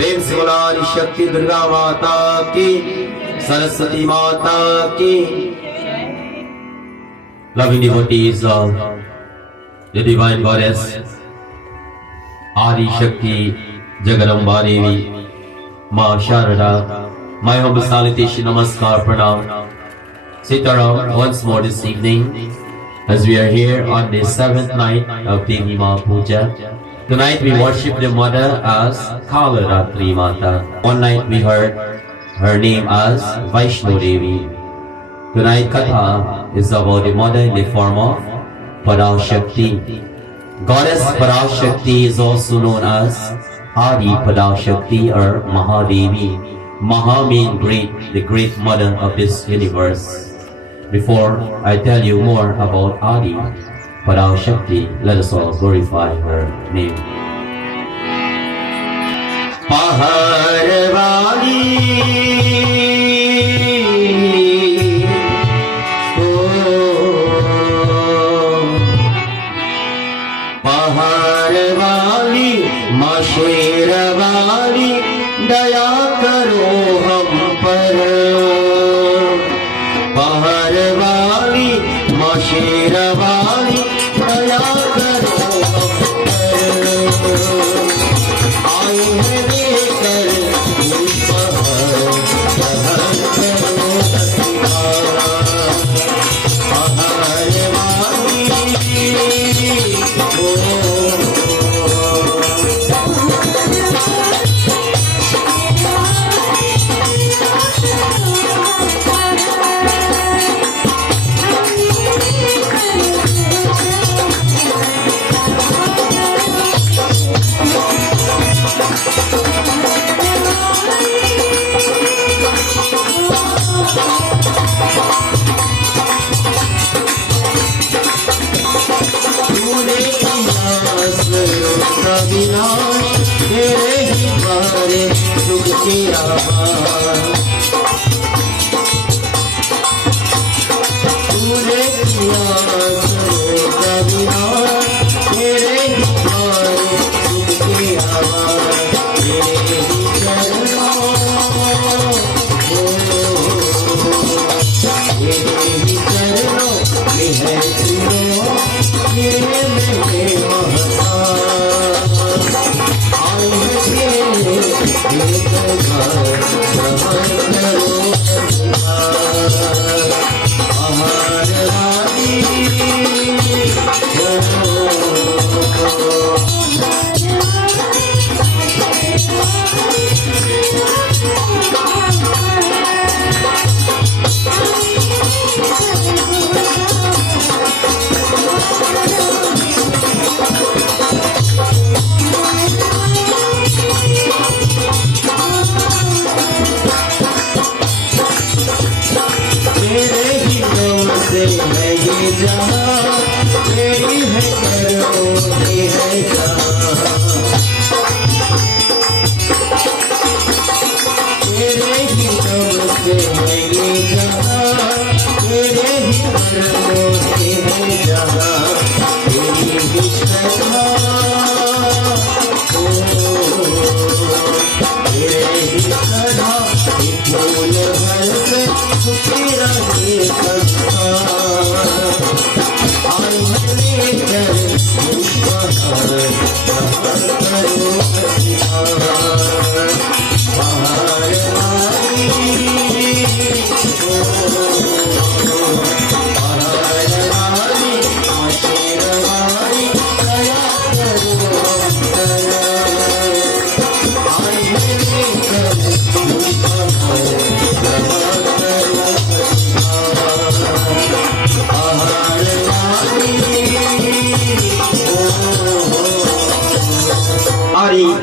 प्रेम से बोला आदि शक्ति दुर्गा माता की, सरस्वती माता की। Loving devotees of the divine goddess Adi Shakti Jagadamba Devi, Ma Sharada, my humble salutation, namaskar, pranam. Sitaram once more this evening as we are here on the 7th night of Devi Ma Puja. Tonight we worship the mother as Kalaratri Mata. One night we heard her name as Vaishno Devi. Tonight Katha is about the mother in the form of Parashakti. Goddess Parashakti is also known as Adi Parashakti or Mahadevi. Maha means great, the great mother of this universe. Before I tell you more about Adi Parashakti, let us all glorify her name. Paharvali Paharvali, Masheravali, दया करो हम पर। पहरवाली मशेरवाली दया करो हम पर। आए हैं लेकर पहर करो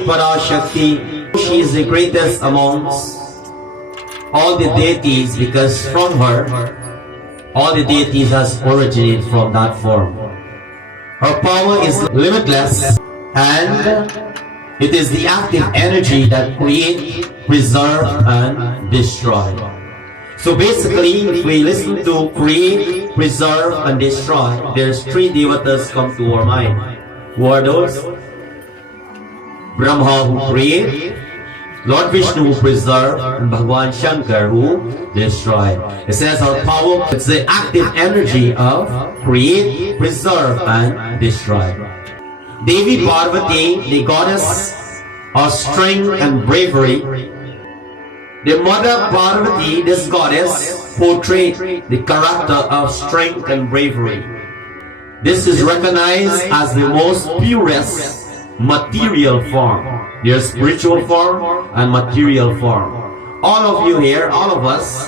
Parashakti. She is the greatest amongst all the deities because from her, all the deities has originated from that form. Her power is limitless and it is the active energy that creates, preserve and destroy. So basically, if we listen to create, preserve and destroy, there's three devatas come to our mind. Who are those? Brahma who creates, Lord Vishnu who preserved, and Bhagwan Shankar who destroyed. It says our power, it's the active energy of create, preserve, and destroy. Devi Parvati, the goddess of strength and bravery. The mother Parvati, this goddess, portrayed the character of strength and bravery. This is recognized as the most purest material form. There's spiritual form and material form. All of you here, all of us,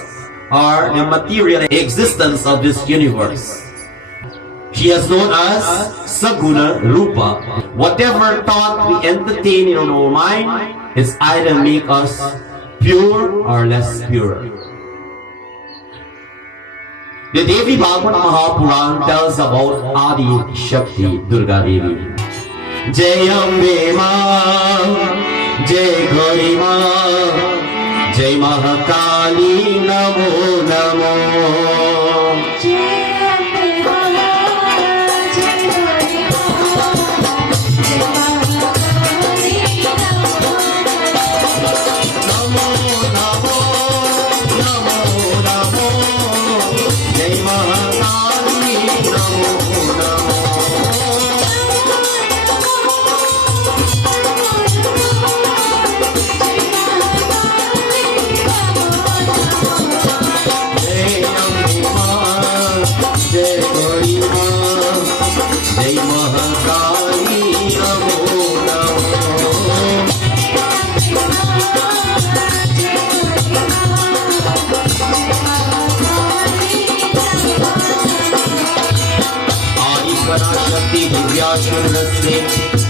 are the material existence of this universe. She is known as Saguna Rupa. Whatever thought we entertain in our mind, it's either make us pure or less pure. The Devi Bhagavad Mahapuran tells about Adi Shakti Durga Devi. Jai Ambe Ma, Jai Gauri Ma, Jai Mahakali Namo Namo.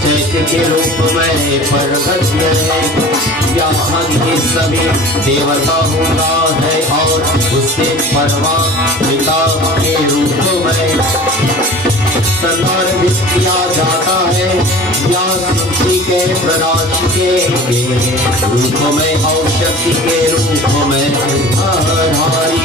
चैत्य के रूप में प्रगट्य है, यहाँ के सभी देवता होगा है और उससे परमात्मा के रूप में संदर्भित किया जाता है या शक्ति के प्रराज के रूप में और शक्ति के रूप में आधारी।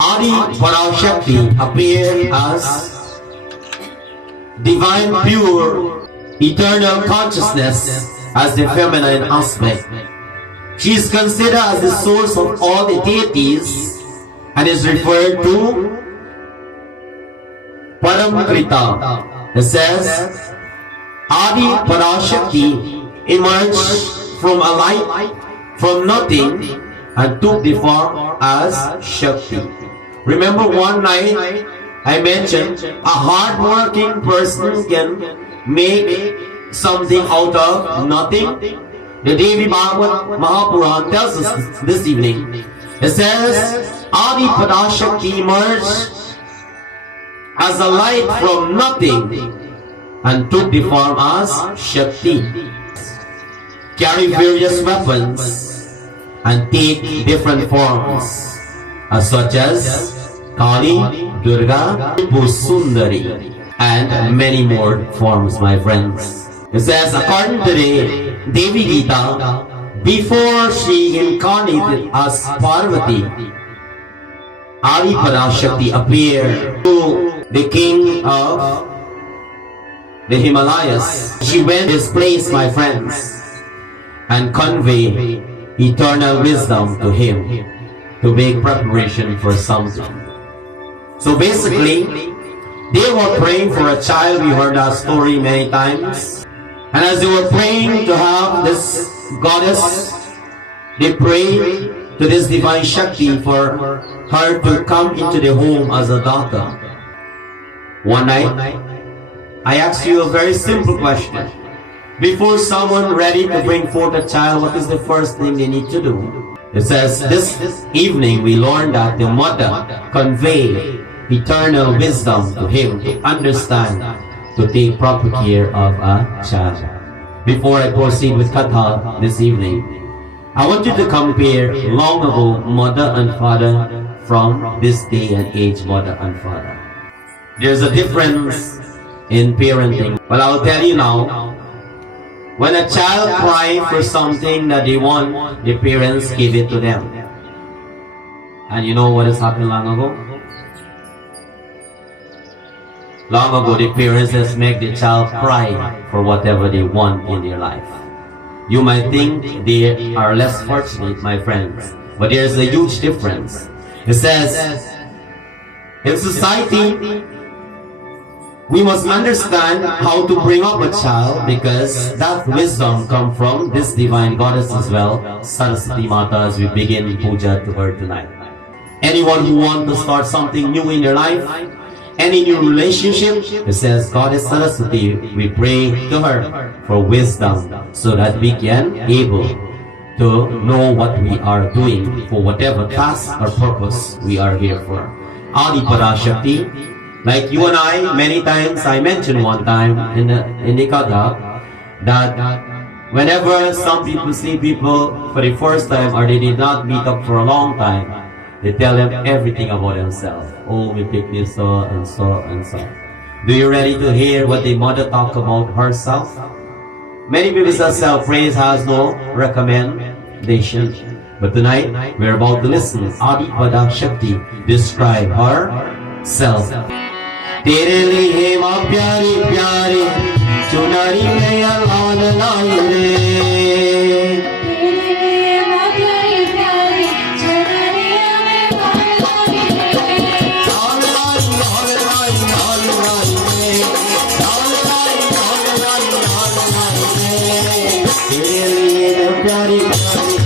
Adi Parashakti appeared as divine, pure, eternal consciousness as the feminine aspect. She is considered as the source of all the deities and is referred to Paramkrita. It says, Adi Parashakti emerged from a light, from nothing, and took the form as Shakti. Remember one night I mentioned a hard-working person can make something out of nothing. The Devi Bhagavad Mahapuran tells us this evening. It says, Adi Parashakti emerged as a light from nothing and took the form as Shakti. Carry various weapons and take different forms, such as Kali, Durga, Sundari, and many more forms, my friends. It says, according to the Devi Gita, before she incarnated as Parvati, Adi Parashakti appeared to the king of the Himalayas. She went to his place, my friends, and conveyed eternal wisdom to him to make preparation for something. So basically, they were praying for a child. We heard that story many times. And as they were praying to have this goddess, they prayed to this divine Shakti for her to come into the home as a daughter. One night, I asked you a very simple question. Before someone ready to bring forth a child, what is the first thing they need to do? It says, this evening we learned that the mother conveyed eternal wisdom to him to understand, to take proper care of a child. Before I proceed with Katha this evening, I want you to compare long ago mother and father from this day and age mother and father. There's a difference in parenting. Well, I'll tell you now, when a child cries for something that they want, the parents give it to them. And you know what has happened long ago? Long ago, the parents just make the child cry for whatever they want in their life. You might think they are less fortunate, my friends, but there's a huge difference. It says, in society, we must understand how to bring up a child because that wisdom comes from this divine goddess as well, Saraswati Mata, as we begin puja to her tonight. Anyone who wants to start something new in their life, any new relationship, it says, Goddess Saraswati, we pray to her for wisdom so that we can able to know what we are doing for whatever task or purpose we are here for. Adi Parashakti, like you and I, many times I mentioned one time in the Katha that whenever some people see people for the first time or they did not meet up for a long time, they tell them everything about themselves. Oh, we pick this so and so and so. Do you ready to hear what the mother talk about herself? Many people say self-praise has no recommendation. But tonight, we're about to listen. Adi Pada Shakti describe herself. तेरे लिए माँ प्यारी प्यारी चुनारी में लाल लाल रे तेरे लिए माँ प्यारी प्यारी चुनारी में लाल लाल रे लाल लाल लाल लाल लाल लाल रे लाल लाल लाल लाल लाल लाल रे तेरे लिए प्यारी प्यारी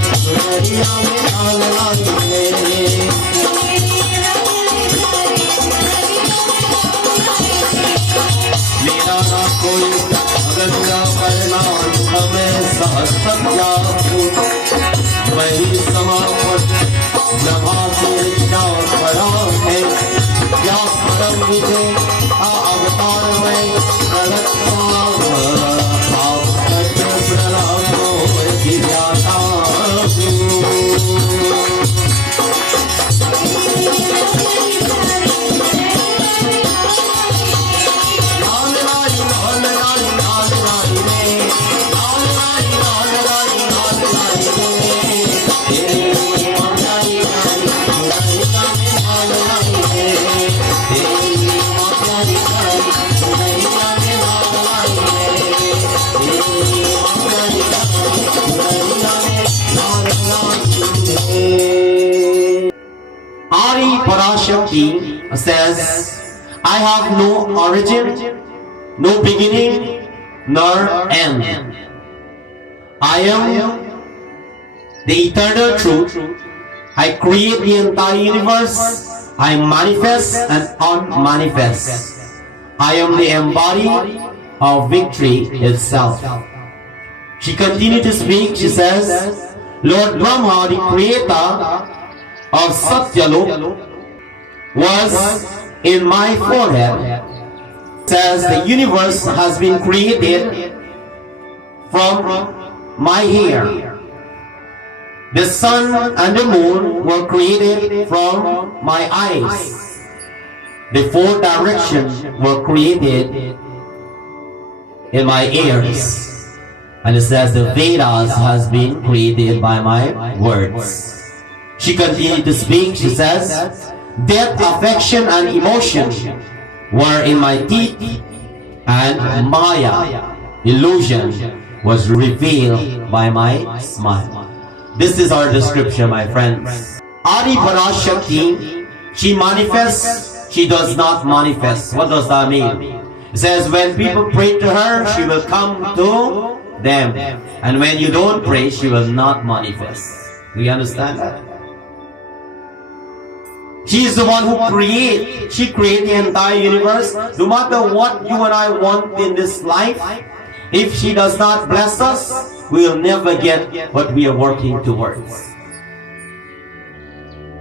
चुनारी में लाल लाल रे कोई अगत्या करना हमें सहस्त्या वही समापन नभा से क्या बड़ा है क्या परम विजय अवतार में प्रगट आप प्रणाम दिव्याता Adi Parashakti says, I have no origin, no beginning, nor end. I am the eternal truth. I create the entire universe. I manifest and unmanifest. I am the embodiment of victory itself. She continued to speak. She says, Lord Brahma, the creator of Satyalok, was in my forehead. Says the universe has been created from my hair. The sun and the moon were created from my eyes. The four directions were created in my ears. And it says the Vedas has been created by my words. She continued to speak. She says, death, affection, and emotion were in my teeth, and Maya, illusion, was revealed by my smile. This is our description, my friends. Adi Parashakti, she manifests, she does not manifest. What does that mean? It says when people pray to her, she will come to them. And when you don't pray, she will not manifest. Do you understand that? She is the one who creates. She creates the entire universe. No matter what you and I want in this life, If she does not bless us, we will never get what we are working towards.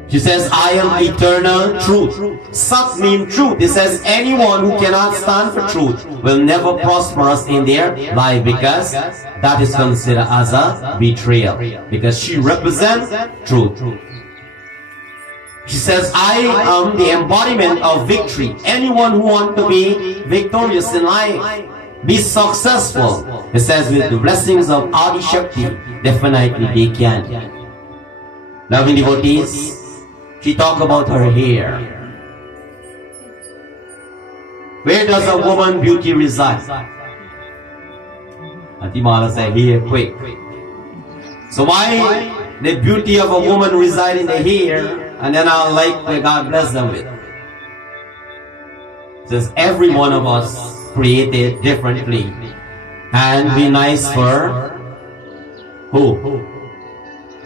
She says, I am eternal truth. Sat means truth. It says anyone who cannot stand for truth will never prosper in their life, because that is considered as a betrayal, because she represents truth. She says, I am the embodiment of victory. Anyone who wants to be victorious in life, be successful, it says with the blessings of Adi Shakti, definitely they can. Loving devotees, she talked about her hair. Where does a woman beauty reside? Atimala said, here, quick. So why the beauty of a woman reside in the hair, and then I'll like what God bless them with? It says every one of us created differently, and be nice for who?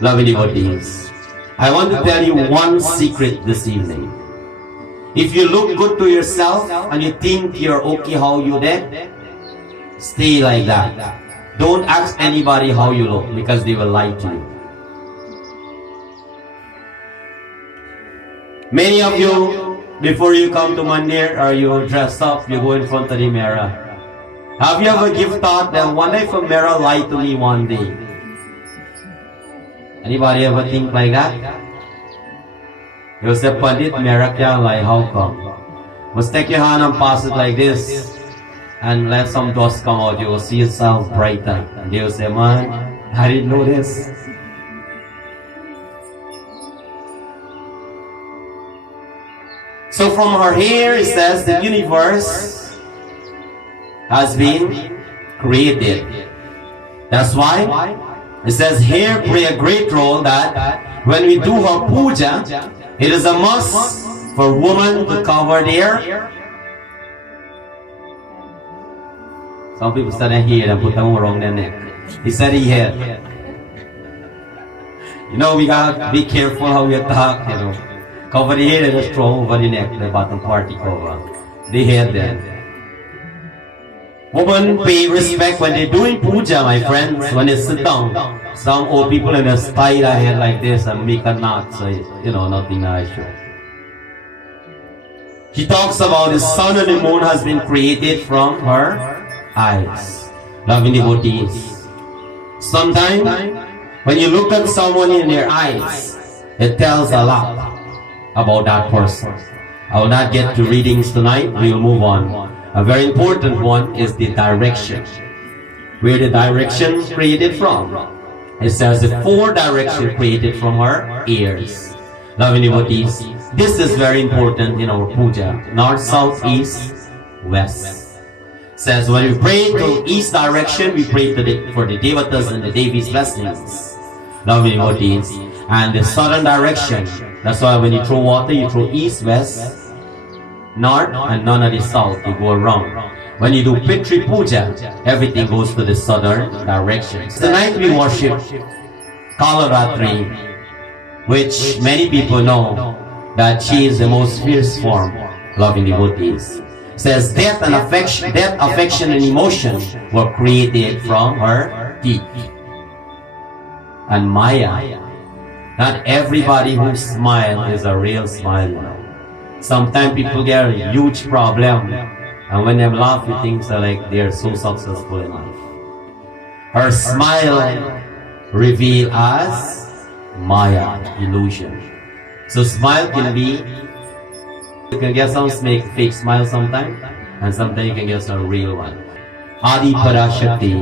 Loving devotees. I want to tell you one secret this evening. If you look good to yourself and you think you're okay how you did, stay like that. Don't ask anybody how you look, because they will lie to you. Many of you, before you come to Mandir or you dress up, you go in front of the mirror. Have you ever give thought that one day if a mirror lie to me one day? Anybody ever think like that? You say, Pandit, mirror kya lie, how come? Must take your hand and pass it like this, and let some dust come out. You will see yourself brighter. And you will say, man, I didn't know this. So from her hair, it says the universe has been created. That's why it says hair play a great role, that when we do her puja, it is a must for women to cover their. Some people said hair and put them around their neck. He said he had. You know, we gotta be careful how we talk, you know. Cover the head and just throw over the neck, the bottom part cover. The head then. Women pay respect when they're doing puja, my friends, when they sit down. Some old people in a tie their head like this and make a knot, so you know, nothing I show. She talks about the sun and the moon has been created from her eyes. Loving devotees. Sometimes, when you look at someone in their eyes, it tells a lot about that person. I will not get to readings tonight, we will move on. A very important one is the direction. Where the direction created from. It says the 4 directions created from her ears. Loving devotees, this is very important in our puja. North, south, east, west. It says when we pray to east direction, we pray for the devatas and the devis blessings. Loving devotees. And the southern direction, that's why when you throw water, you throw east, west, north, and none of the south. You go around. When you do Pitri Puja, everything goes to the southern direction. Tonight we worship Kalaratri, which many people know that she is the most fierce form, loving devotees. It says death, affection, and emotion were created from her teeth. And Maya. Not everybody who smiles is a real smile. Sometimes people get a huge problem, and when they laugh, you think like they are so successful in life. Her smile revealed as Maya, illusion. So smile can be, you can get some fake smile sometimes, and sometimes you can get a real one. Adi Parashakti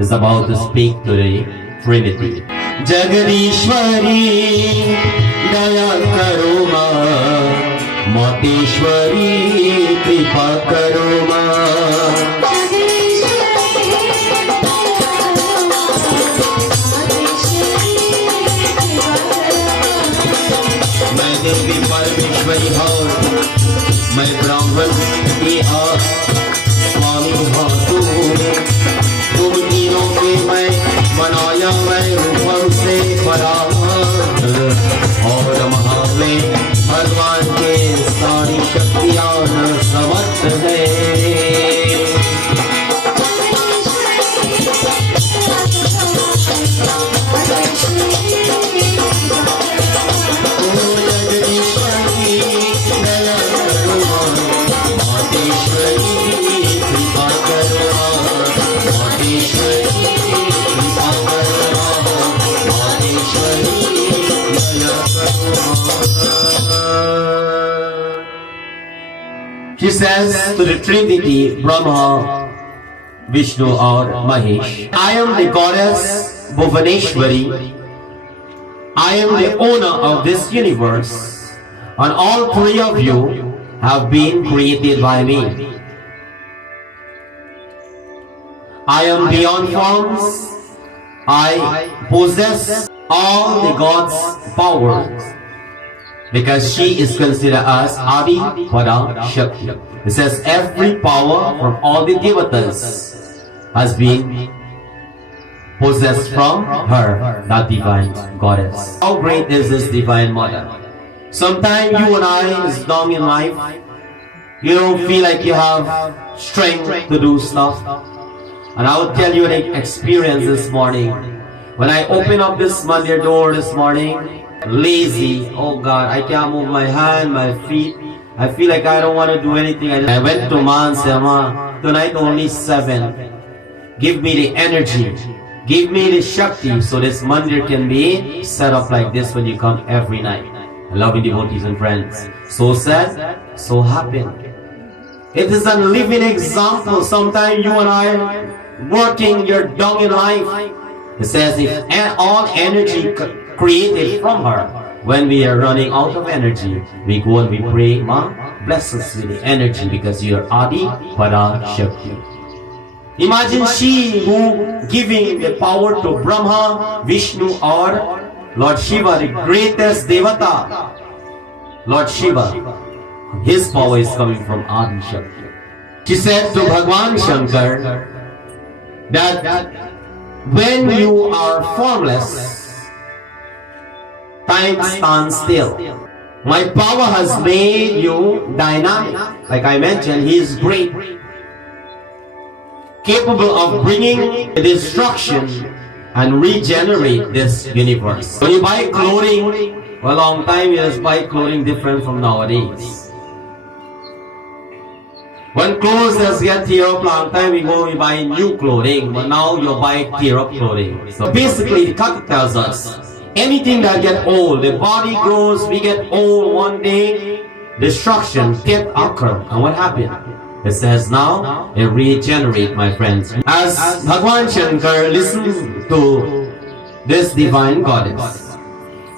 is about to speak to the Trinity. Jagadishwari daya karo ma, Mateshwari kripa karo ma. मैं देवी परमेश्वरी हूँ, मैं ब्राह्मण की स्वामी हूँ तुम तीनों के मैं बनाया मैं रूपम से परात और महाले भगवान के सारी शक्तियां समर्थ है। says to the Trinity, Brahma, Vishnu or Mahesh, I am the goddess Bhuvaneshwari. I am the owner of this universe, and all three of you have been created by me. I am beyond forms. I possess all the God's powers, because she is considered as Adi Pada Shakti. It says every power from all the devatas has been possessed from her, that divine goddess. How great is this divine mother? Sometimes you and I is down in life, you don't feel like you have strength to do stuff. And I will tell you an experience this morning. When I open up this Monday door this morning, lazy, oh God, I can't move my hand, my feet. I feel like I don't want to do anything. I went to Ma and said, Ma, tonight only 7. Give me the energy. Give me the Shakti so this Monday can be set up like this when you come every night. Loving devotees and friends. So sad, so happy. It is a living example. Sometimes you and I working your down in life. It says if all energy created from her, when we are running out of energy, we go and we pray, Ma, bless us with the energy because you are Adi Pada Shakti. Imagine she who giving the power to Brahma, Vishnu or Lord Shiva, the greatest Devata. Lord Shiva, his power is coming from Adi Shakti. She said to Bhagwan Shankar that when you are formless, time stands still. My power has made you dynamic. Like I mentioned, he is great, capable of bringing destruction and regenerate this universe. When you buy clothing, for a long time you just buy clothing different from nowadays. When clothes just get tear up, long time ago we buy new clothing, but now you buy tear up clothing. So basically the Katha tells us, anything that get old, the body grows, we get old one day, destruction can occur. And what happened? It says now, it regenerate, my friends. As Bhagwan Shankar listens to this divine goddess,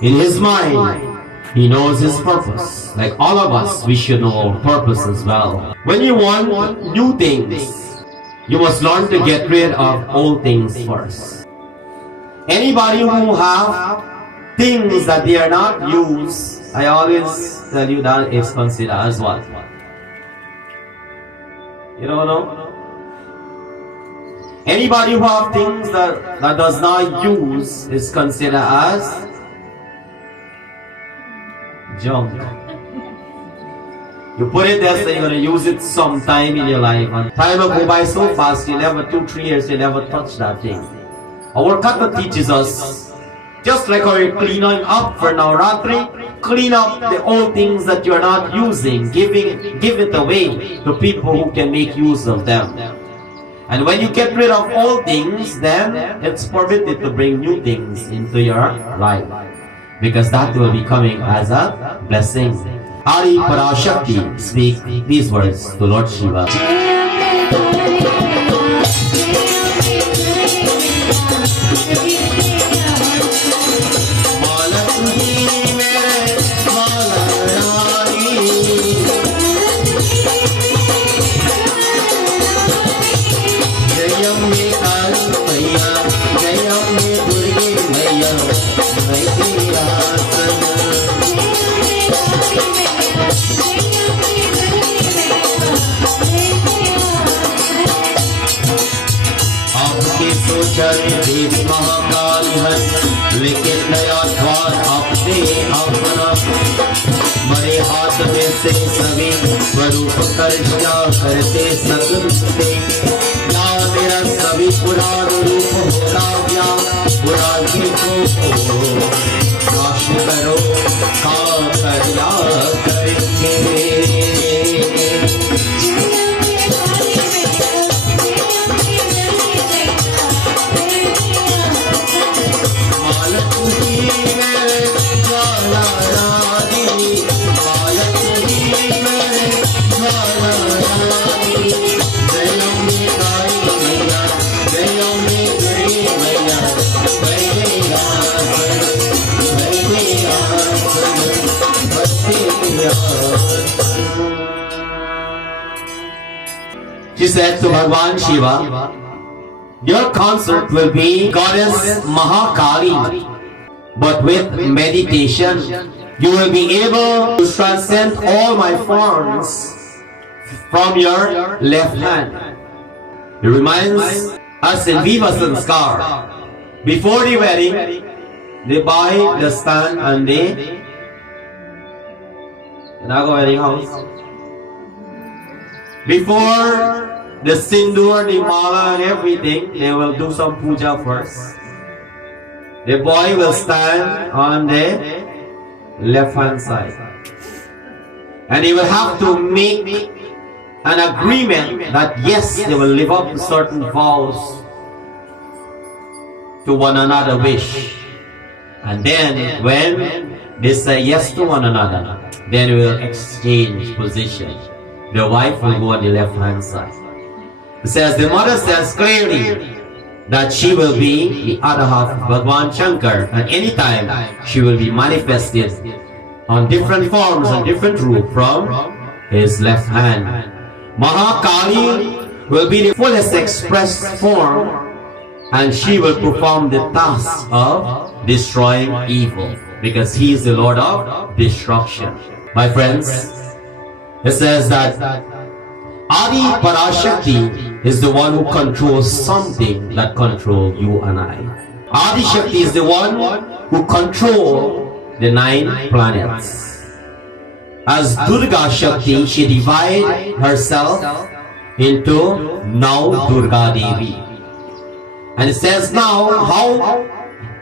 in his mind, he knows his purpose. Like all of us, we should know our purpose as well. When you want new things, you must learn to get rid of old things first. Anybody who have things that they are not used, I always tell you that is considered as what? You don't know? Anybody who have things that does not use is considered as junk. You put it there so you're going to use it sometime in your life. And time will go by so fast, you never, 2-3 years, you never touch that thing. Our Katha teaches us, just like how you're cleaning up for Navratri, clean up the old things that you're not using, give it away to people who can make use of them. And when you get rid of old things, then it's permitted to bring new things into your life, because that will be coming as a blessing. Adi Parashakti speak these words to Lord Shiva. देवी महाकाली है, लेकिन नया द्वार अपने अपना, बड़े हाथ में से सभी स्वरूप कर क्या करते सकते, या मेरा सभी पुराण रूप होना क्या पुरानी को नाश करो का करया करके। Jala said to Bhagwan Shiva, your consort will be Goddess Mahakali, but with meditation, you will be able to transcend all my forms from your left hand. It reminds us in Viva Sanskar, before the wedding, they buy the stand and they wedding house. Before the sindoor, the mala and everything, they will do some puja first. The boy will stand on the left hand side. And he will have to make an agreement that yes, they will live up to certain vows to one another wish. And then when they say yes to one another, then we will exchange position. The wife will go on the left hand side. It says, the mother says clearly that she will be the other half of Bhagwan Shankar, and anytime she will be manifested on different forms and different root from his left hand. Mahakali will be the fullest expressed form, and she will perform the task of destroying evil, because he is the Lord of destruction. My friends, it says that Adi Parashakti is the one who controls something that controls you and I. Adi Shakti is the one who controls the 9 planets. As Durga Shakti, she divided herself into now Durga Devi. And it says now how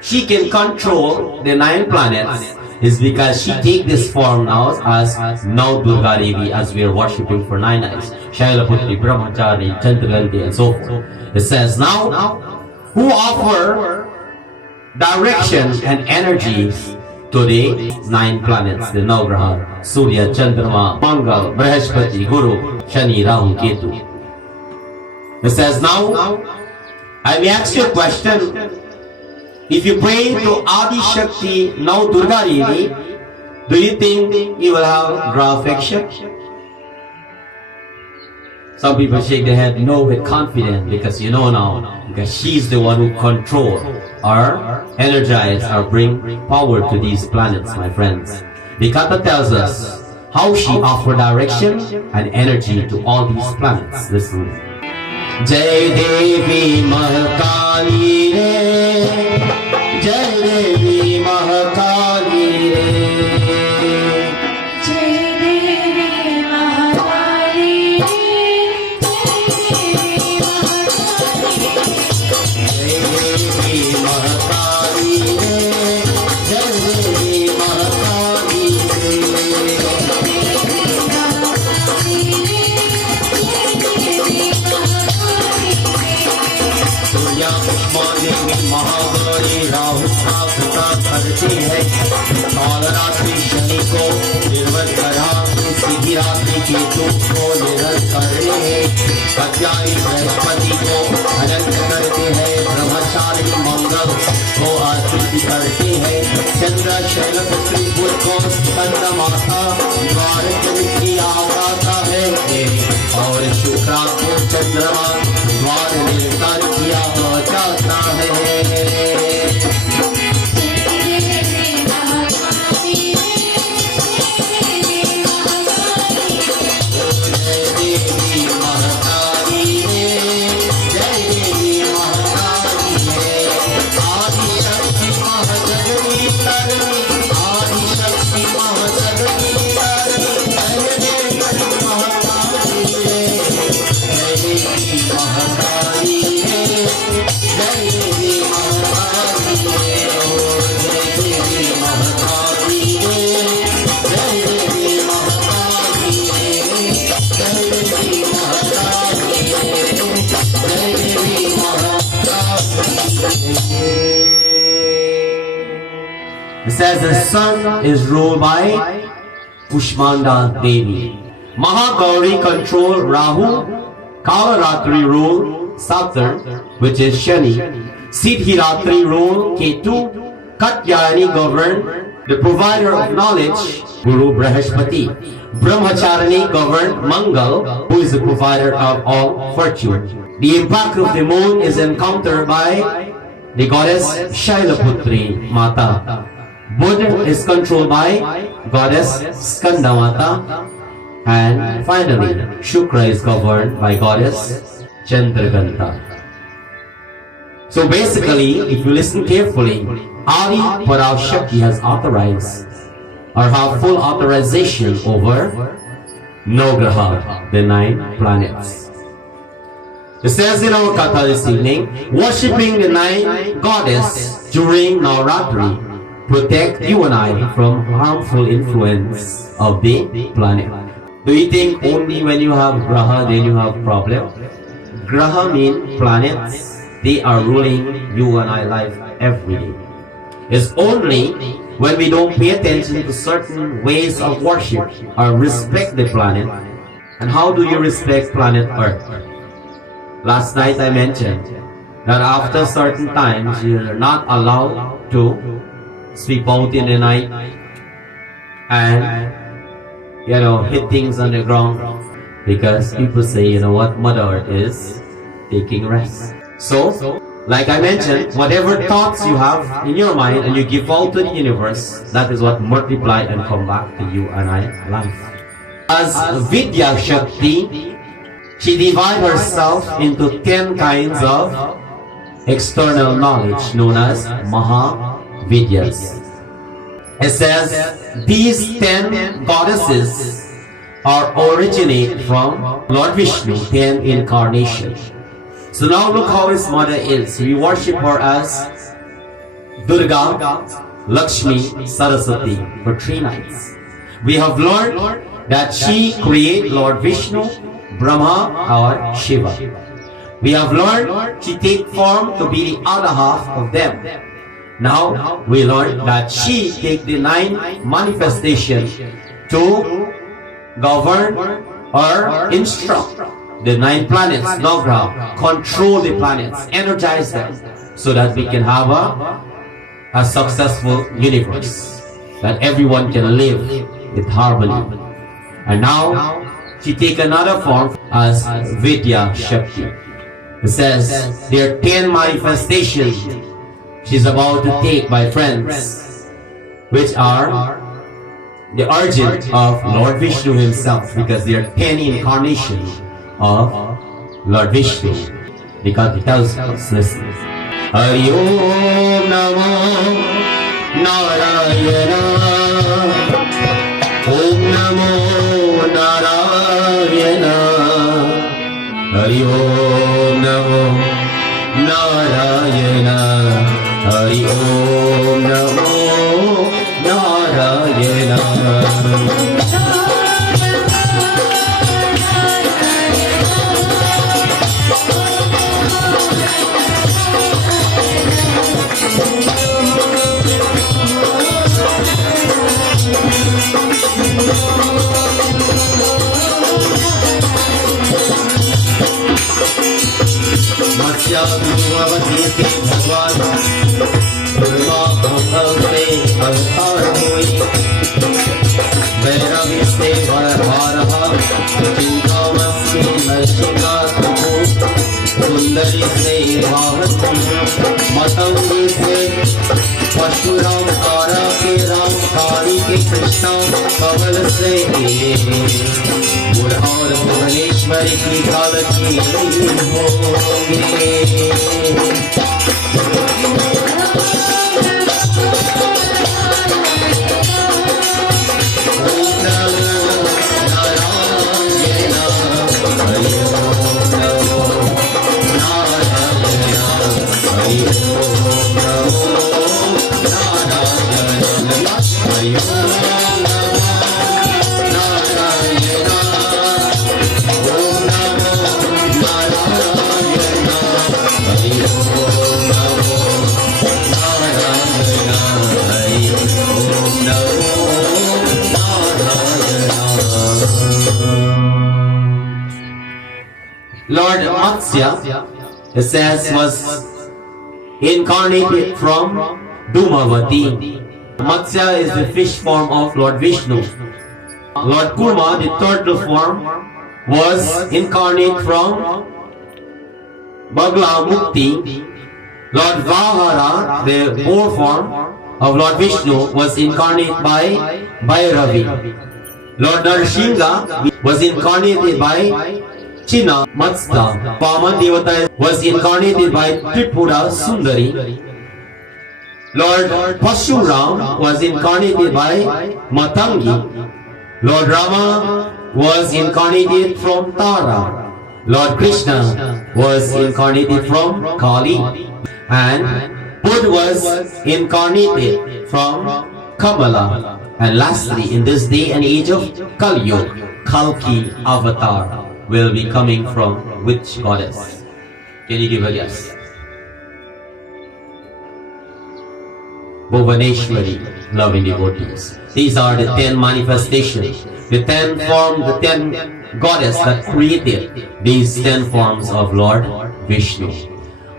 she can control the 9 planets is because she take this form now as now Durga Devi, as we are worshipping for 9 nights. Shailaputri, Brahmachari, Chandragandhi and so forth. It says now who offer direction and energies to the 9 planets, the Navgraha, Surya, Chandrama, Mangal, Brihaspati, Guru, Shani, Rahu, Ketu. It says now, I may ask you a question. If you pray to Adi Shakti, now Durga Devi, do you think you will have graha affection? Some people shake their head no with confidence, because you know now, because she's the one who control or energize or bring power to these planets, my friends. The Katha tells us how she offer direction and energy to all these planets. Listen. Jai Devi Mahakali Re, Jai Devi Mahakali Re, Jai Devi Mahakali Re, Jai Devi Mahakali Re, Jai Devi Mahakali Re, Surya पुष्पांजलि महागौरी राहु स्थापना करती है। काल रात्रि शनि को निर्वल करा, सीधी रात्रि केतु को निरल करते हैं। कत्यायी बृहस्पति को अनंत करते हैं। ब्रह्मचारी मंगल को आरती करते हैं। चंद्र शैलपुत्री बुध को स्कंद माता द्वार की आगाता है, और शुक्र को चंद्रमा द्वार निर्कार किया जाता है। It says the sun is ruled by Kushmanda Devi. Mahagauri control Rahu, Kalaratri rule Saturn, which is Shani, Siddhiratri rule Ketu, Katyayani govern the provider of knowledge, Guru Brihaspati. Brahmacharani governed Mangal, who is the provider of all virtue. The impact of the moon is encountered by the goddess Shailaputri Mata. Buddha is controlled by goddess Skandamata. And finally, Shukra is governed by goddess Chandraganta. So basically, if you listen carefully, Adi Parashakti has authorized or have full authorization over Nograha, the 9 planets. It says in our Katha this evening, worshipping the 9 goddess during Navratri protect you and I from harmful influence of the planet. Do you think only when you have Graha then you have problem? Graha mean planets. They are ruling you and I life every day. It's only when we don't pay attention to certain ways of worship or respect the planet. And how do you respect planet Earth? Last night I mentioned that after certain times you're not allowed to sleep out in the night and hit things on the ground, because people say, what, Mother Earth is taking rest. So, like I mentioned, whatever thoughts you have in your mind and you give out to the universe, that is what multiply and come back to you and I life. As Vidya Shakti, she divides herself into 10 kinds of external knowledge known as Mahavidyas. It says these 10 goddesses originate from Lord Vishnu, 10 incarnations. So now look how his mother is. We worship her as Durga, Lakshmi, Saraswati for 3 nights. We have learned that she created Lord Vishnu, Brahma or Shiva. We have learned she takes form to be the other half of them. Now we learn that she takes the 9 manifestations to govern or instruct the 9 planets, Navgraha, control the planets, energize them so that we can have a successful universe, that everyone can live with harmony. And now she takes another form as Vidya Shakti. It says there are 10 manifestations she's about to take, my friends, which are the origin of Lord Vishnu himself, because there are 10 incarnations of Lord Vishnu. Because it tells us, listen. Hari Om Namo Narayana. Om Namo Narayana. Hari Om Namo Narayana. Hari Om Namo Narayana. मत्स्यावती के भगवान ब्रह्मा भव से अवतार हुई, वैराग्य से भारहा चिंतामस्ति नरसिंहा तुमको सुंदरी से भावत मतंगी से परशुराम तारा के राम काली के कृष्णा कमल से और भुवनेश्वरी की कालकी होंगे। Lord Matsya, it says, was incarnated from Dhumavati, Matsya is the fish form of Lord Vishnu. Lord Kurma, the turtle form, was incarnate from Bagla Mukti. Lord Vahara, the boar form of Lord Vishnu, was incarnate by Bhairavi. Lord Narsinga was incarnated by China Matsta. Vaman Devata was incarnated by Tripura Sundari. Lord Pashuram was incarnated by Matangi. Lord Rama was incarnated from Tara. Lord Krishna was incarnated from Kali. And Buddha was incarnated from Kamala. And lastly, in this day and age of Kali Yuga, Kalki Avatar will be coming from which goddess? Can you give a guess? Bhuvaneshwari, loving devotees. These are the 10 manifestations, the 10 forms, the 10 goddess that created these 10 forms of Lord Vishnu.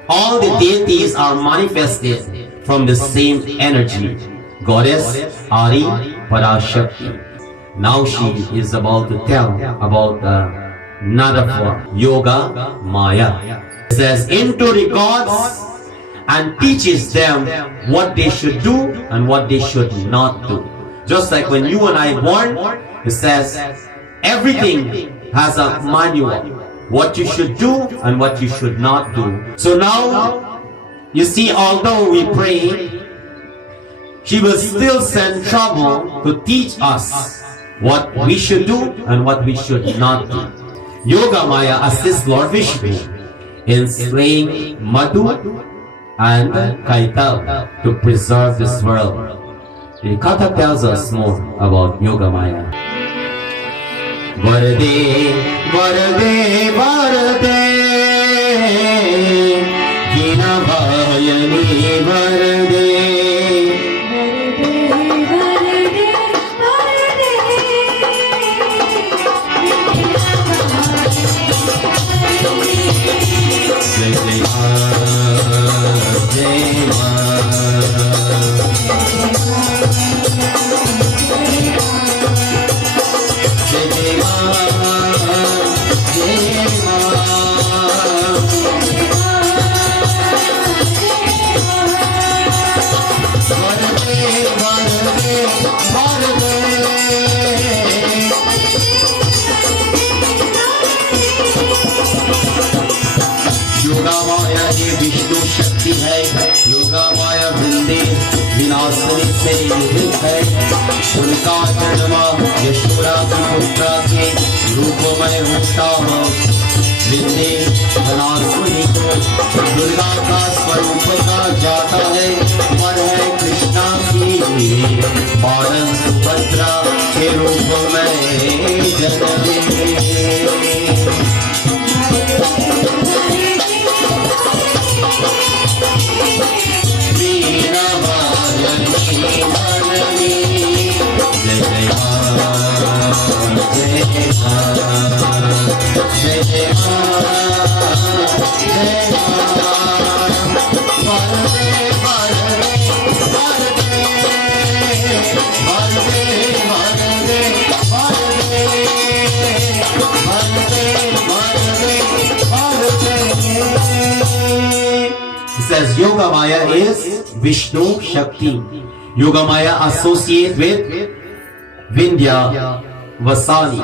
All the deities are manifested from the same energy, Goddess Adi Parashakti. Now she is about to tell about another form, Yoga Maya. It says, into the gods and teaches them what they should do and what they should not do. Just like when you and I were born, it says everything has a manual, what you should do and what you should not do. So now, you see, although we pray, she will still send trouble to teach us what we should do and what we should not do. Yoga Maya assists Lord Vishnu in slaying Madhu and Kaital to preserve this world. The Katha tells us more about Yoga Maya. Varde, Varde, Varde, Jina Bhayani Varde. Yoga माया वृंदे विनाशनी से युक्त है। उनका जन्म यशोदा की पुत्रा के रूप में होता है। वृंदे विनाशनी को दुर्गा का स्वरूप कहा जाता है, पर है कृष्णा की पालन सुभद्रा के रूप में जन्मे। Says Yoga Maya is Vishnu Shakti. Yoga Maya associate with Vindhya Vasani.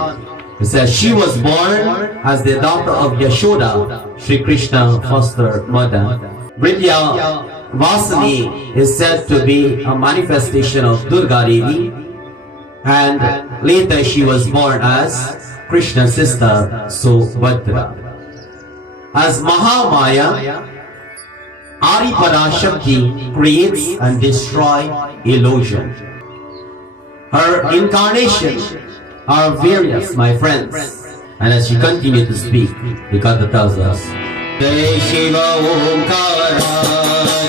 It says she was born as the daughter of Yashoda, Sri Krishna foster mother. Vindhya Vasani is said to be a manifestation of Durga Devi, and later she was born as Krishna's sister Subhadra. As Mahamaya, Adi Parashakti creates and destroys illusion. Her incarnations are various, my friends. And as she continues to speak, the Katha tells us, Jai Shiva Omkara,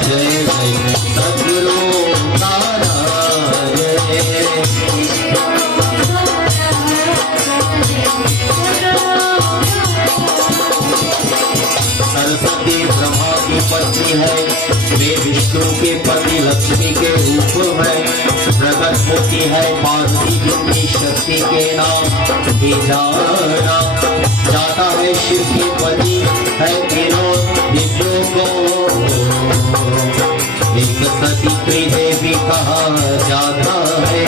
Jai Jai Sadguru Omkara, Saraswati Brahma ki Patni है, वे विष्णु के पति लक्ष्मी के रूप है। प्रकट होती है पार्वती जिनकी शक्ति के नाम भी जाना जाता है। शिव के पति है तीनों दिव्यों को, एक सती त्रिदेवी कहा जाता है।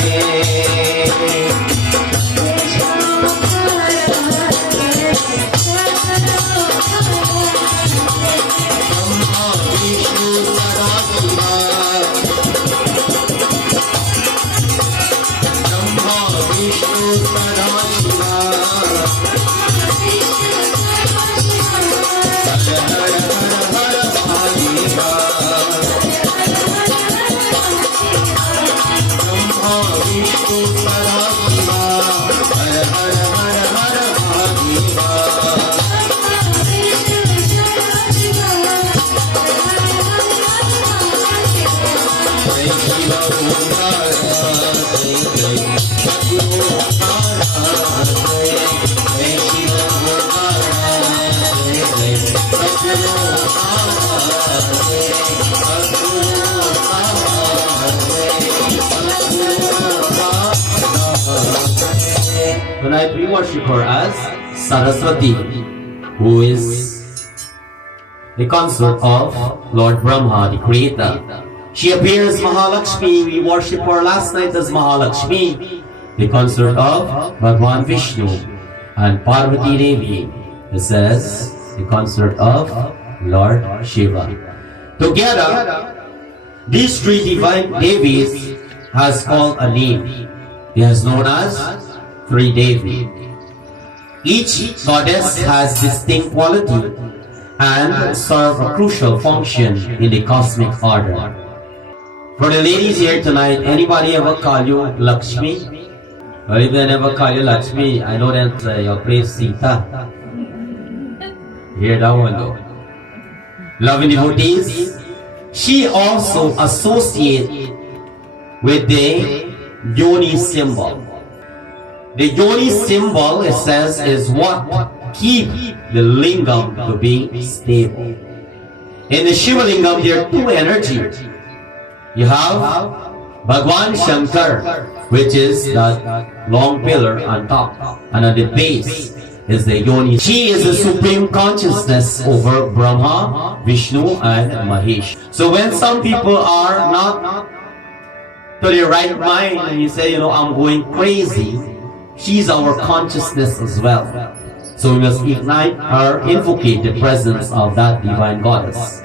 Tonight we worship her as Saraswati, who is the consort of Lord Brahma, the creator. She appears Mahalakshmi. We worship her last night as Mahalakshmi, the consort of Bhagwan Vishnu, and Parvati Devi, this is the consort of Lord Shiva. Together, these three divine Devis has called a name. They are known as Three Devi. Each goddess has distinct quality and serve a crucial function in the cosmic order. For the ladies here tonight, anybody ever call you Lakshmi? Or if they never call you Lakshmi, I know that your praise Sita. Hear that one though. Loving devotees, she also associates with the Yoni symbol. The Yoni symbol, it says, is what keeps the lingam to be stable. In the Shiva lingam, there are two energies. You have Bhagwan Shankar, which is that long pillar on top, and at the base is the Yoni. She is the supreme consciousness over Brahma, Vishnu, and Mahesh. So when some people are not to their right mind, and you say, I'm going crazy, she's our consciousness as well. So we must ignite or invocate the presence of that divine goddess.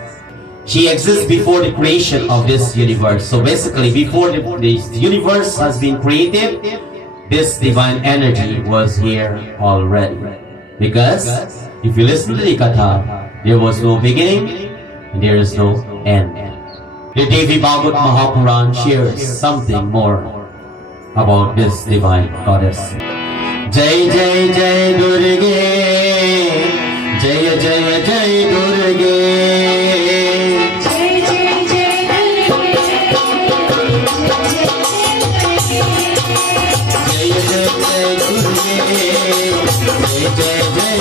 She exists before the creation of this universe. So basically, before the universe has been created, this divine energy was here already. Because if you listen to the Katha, there was no beginning and there is no end. The Devi Bhagavad Mahapuran shares something more about this divine goddess. Jai Jai Jai Durge, Jai Jai Jai Durge, Jai Jai Jai Durge, Jai Jai Jai Durge, Jai Jai Jai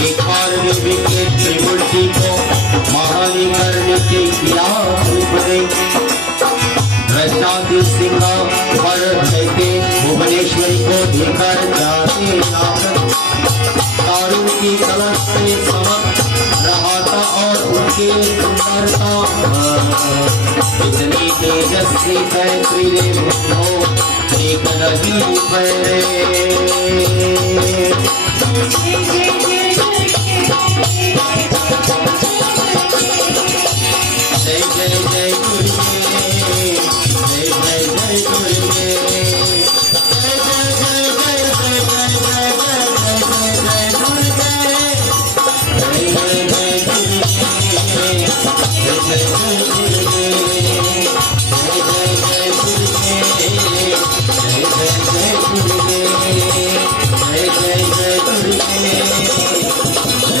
एक बार विवेक त्रिमूर्ति को महाली करने के किया उपदेश। रचनाति सिंह पर लेके भुवनेश्वरी को देकर जाते नाथ, तारू की कलश से समक रहा था और उनकी सुंदरता इतनी तेजस्वी है त्रिदेवी हो एक नहीं पहले। Jai Jai Jai Durge, Jai Jai Jai Durge, Jai Jai Jai Jai Jai Jai Jai Jai Durge, Jai Jai Jai Durge, Jai Jai Jai Durge, Jai Jai Jai Durge, Jai Jai Jai Durge,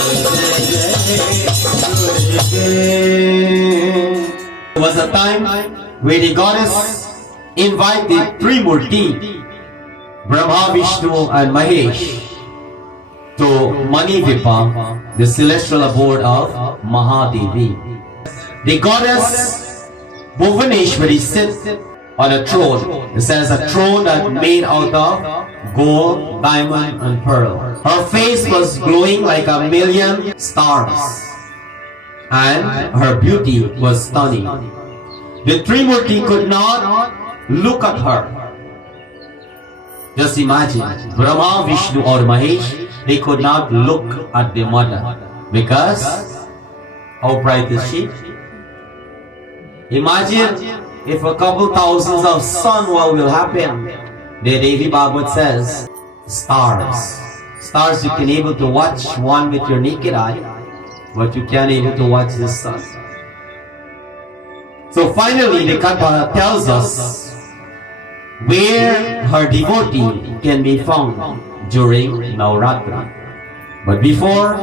Jai Jai Jai There was a time where the goddess invited Trimurti, Brahma, Vishnu and Mahesh to Manivipa, the celestial abode of Mahadevi. The goddess Bhuvaneshwari sits on a throne. It says a throne that made out of gold, diamond and pearl. Her face was glowing like a million stars, and her beauty was stunning. The Trimurti could not look at her. Just imagine, Brahma, Vishnu or Mahesh, they could not look at the mother because how bright is she? Imagine if a couple thousands of sun, what will happen? The Devi Bhagavad says, stars. Stars you can able to watch one with your naked eye, but you can't able to watch the sun. So finally, the Katha tells us where her devotee can be found during Navratri. But before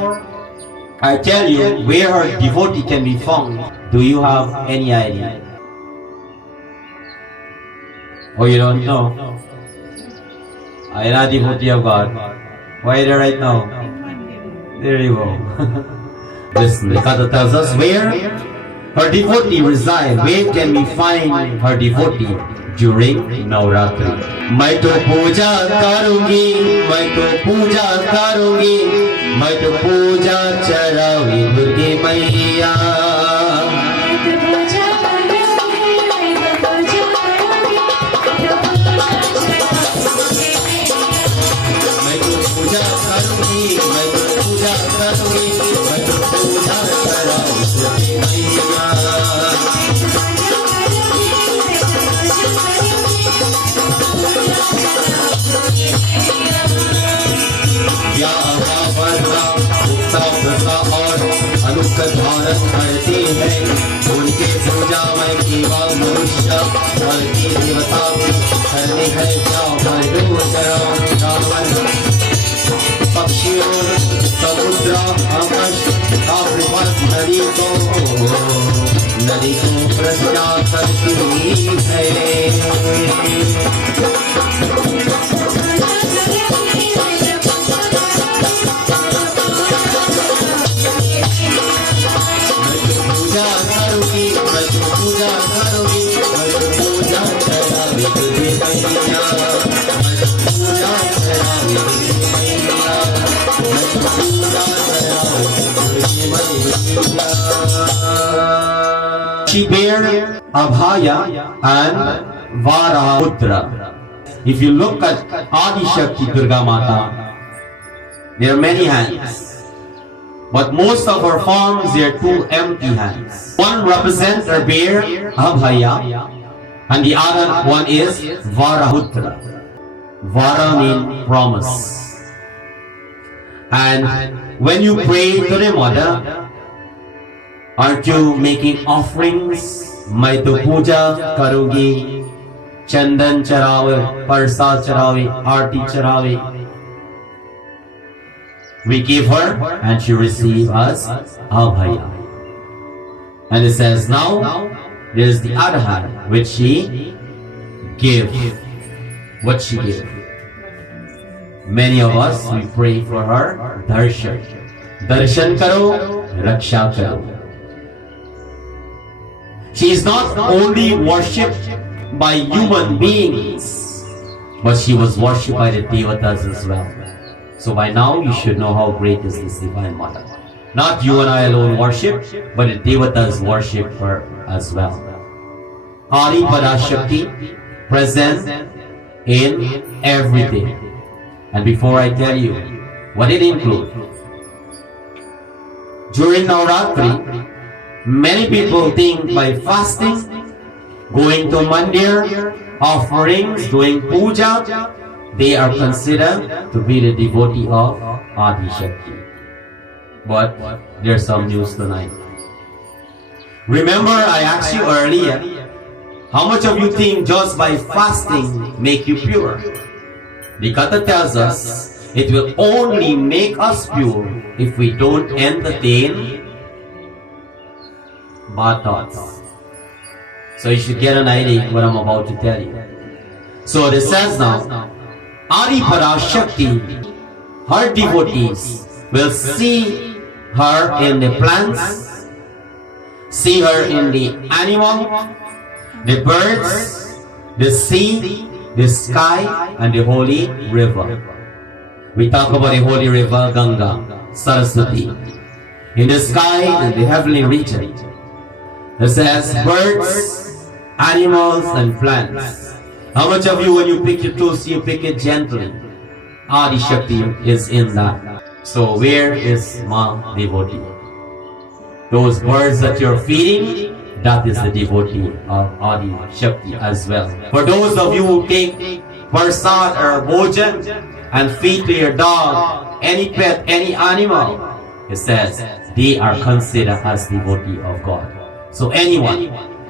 I tell you where her devotee can be found, do you have any idea? Oh, you don't know? I am a devotee of God. Why are they right now? There you go. Listen, the Katha tells us where her devotee resides. Where can we find her devotee during Navratri? मैं तो पूजा करूंगी, मैं तो पूजा करूंगी, मैं तो पूजा चढ़ाऊंगी दुर्गे मैया। मैं तो पूजा करूंगी, मैं तो पूजा करूंगी, मैं तो पूजा चढ़ाऊंगी दुर्गे मैया। और अनुग्रह धारण करते हैं, उनके पूजा में केवल मनुष्य और की देवता करने हैं पक्षियों समुद्र आकाश नदी को प्रज्ञा करती है। She bare Abhaya and Varahutra. If you look at Adi Shakti Durga Mata, there are many hands, but most of her forms there are two empty hands. One represents her bare Abhaya, and the other one is Varahutra. Vara means promise. And when you pray to the mother, aren't you making offerings? मैं तो पूजा करूंगी, चंदन चढ़ावे, प्रसाद चढ़ावे, आरती चढ़ावे. We give her and she receives us Abhaya. And it says now there is the other hand which she give. What she give? Many of us we pray for her darshan. Darshan karo, raksha karo. She is not only worshipped by human beings, but she was worshipped by the devatas as well. So by now you should know how great is this Divine Mother. Not you and I alone worship, but the devatas worship her as well. Adi Parashakti present in everything. And before I tell you what it includes, during Navratri, many people think by fasting, going to mandir, offerings, doing puja, they are considered to be the devotee of Adi Shakti. But there's some news tonight. Remember I asked you earlier, how much of you think just by fasting make you pure? The Katha tells us it will only make us pure if we don't entertain bad thoughts. So you should get an idea what I'm about to tell you. So it says now, Adi Parashakti, her devotees will see her in the plants, see her in the animal, the birds, the sea, the sky, and the holy river. We talk about the holy river Ganga, Saraswati. In the sky, in the heavenly region, it says birds, animals, and plants. How much of you, when you pick your tools, you pick it gently? Adi Shakti is in that. So where is Ma devotee? Those birds that you're feeding, that is the devotee of Adi Shakti as well. For those of you who take prasad or bhojan and feed to your dog, any pet, any animal, it says they are considered as devotee of God. So anyone,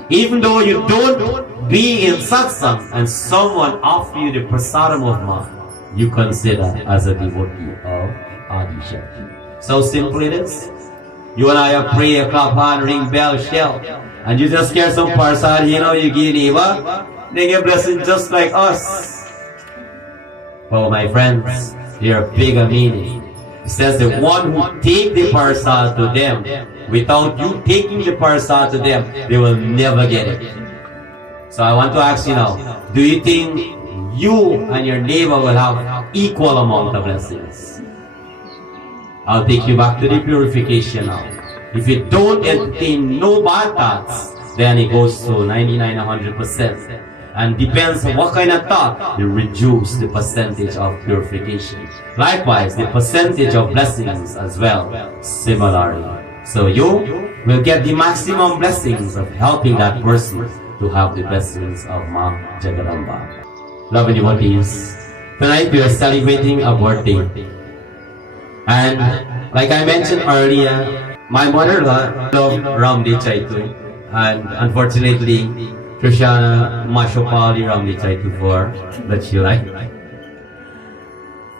even though you don't be in satsang and someone offer you the prasadam of Ma, you consider as a devotee of Adi Shakti. So simple it is. You and I pray, clap hand, ring bell, shell, and you just get some prasad, you give neighbor, they get blessing just like us. Oh my friends, there are bigger meaning. It says the one who take the prasad to them, without you taking the prasad to them, they will never get it. So I want to ask you now, do you think you and your neighbor will have equal amount of blessings? I'll take you back to the purification now. If you don't entertain no bad thoughts, then it goes to 99, 100%. And depends on what kind of thought, you reduce the percentage of purification. Likewise, the percentage of blessings as well, similarly. So you will get the maximum blessings of helping that person to have the blessings of Ma Jagadamba. Lovely devotees, tonight we are celebrating a birthday. And like I mentioned earlier, my mother-in-law loved Ramdi Chaitu, and unfortunately, Krishna Mashopali Ramdi Chaitu for that she liked.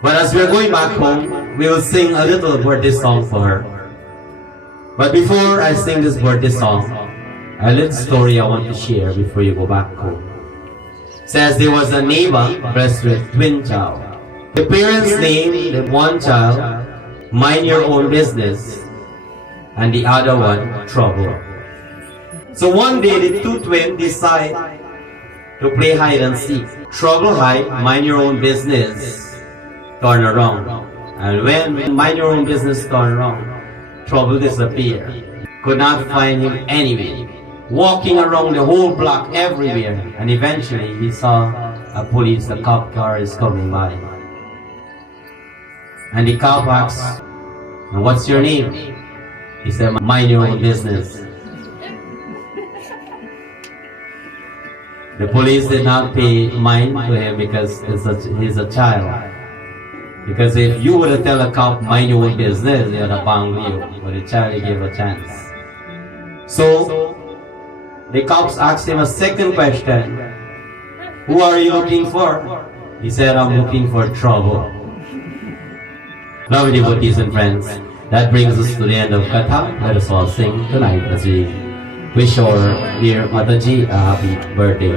But as we are going back home, we will sing a little birthday song for her. But before I sing this birthday song, a little story I want to share before you go back home. It says there was a neighbor blessed with twin child. The parents named the one child Mind Your Own Business, and the other one Trouble. So one day the two twins decide to play hide and seek. Trouble hide, Mind Your Own Business turn around. And when Mind Your Own Business turn around, Trouble disappeared. Could not find him anywhere. Walking around the whole block everywhere, and eventually he saw a cop car is coming by. And the cop asks, "What's your name?" He said, "Mind Your Own Business." The police did not pay mind to him because he's a child. Because if you would have tell a cop, "Mind your own business," they would have bound you. But the child gave a chance. So the cops asked him a second question. "Who are you looking for?" He said, "I'm looking for trouble." Lovely devotees and friends, that brings us to the end of Katha. Let us all sing tonight as we wish our dear Mataji a happy birthday.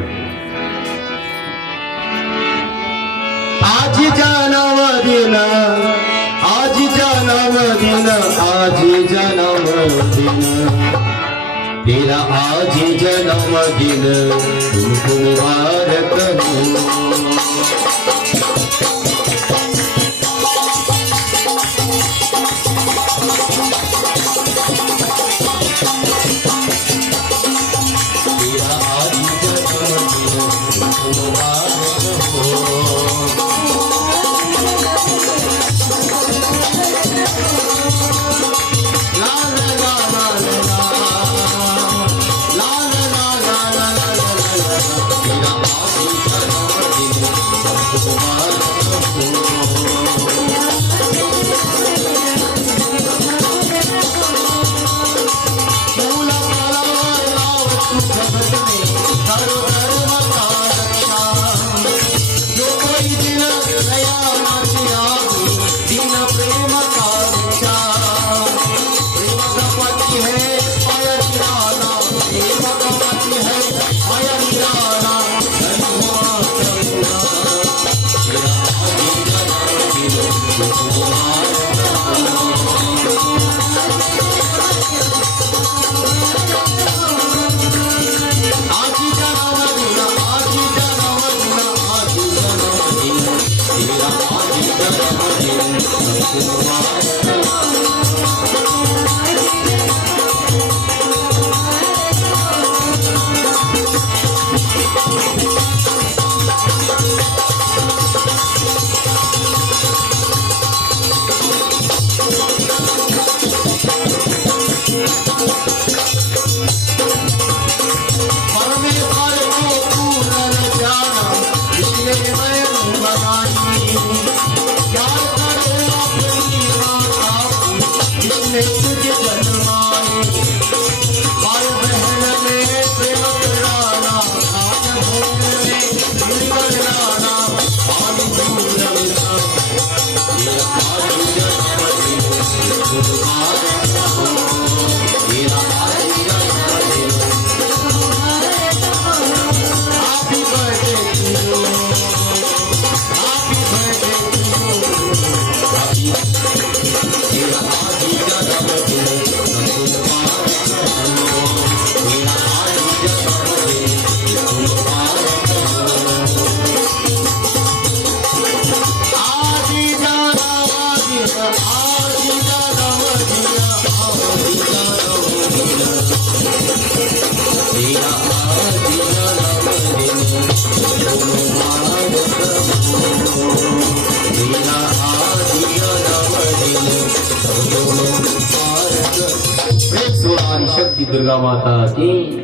Aaj janam-din, aaj janam-din, aaj janam-din, tera aaj janam-din, tumko mubarak ho. शक्ति दुर्गा माता की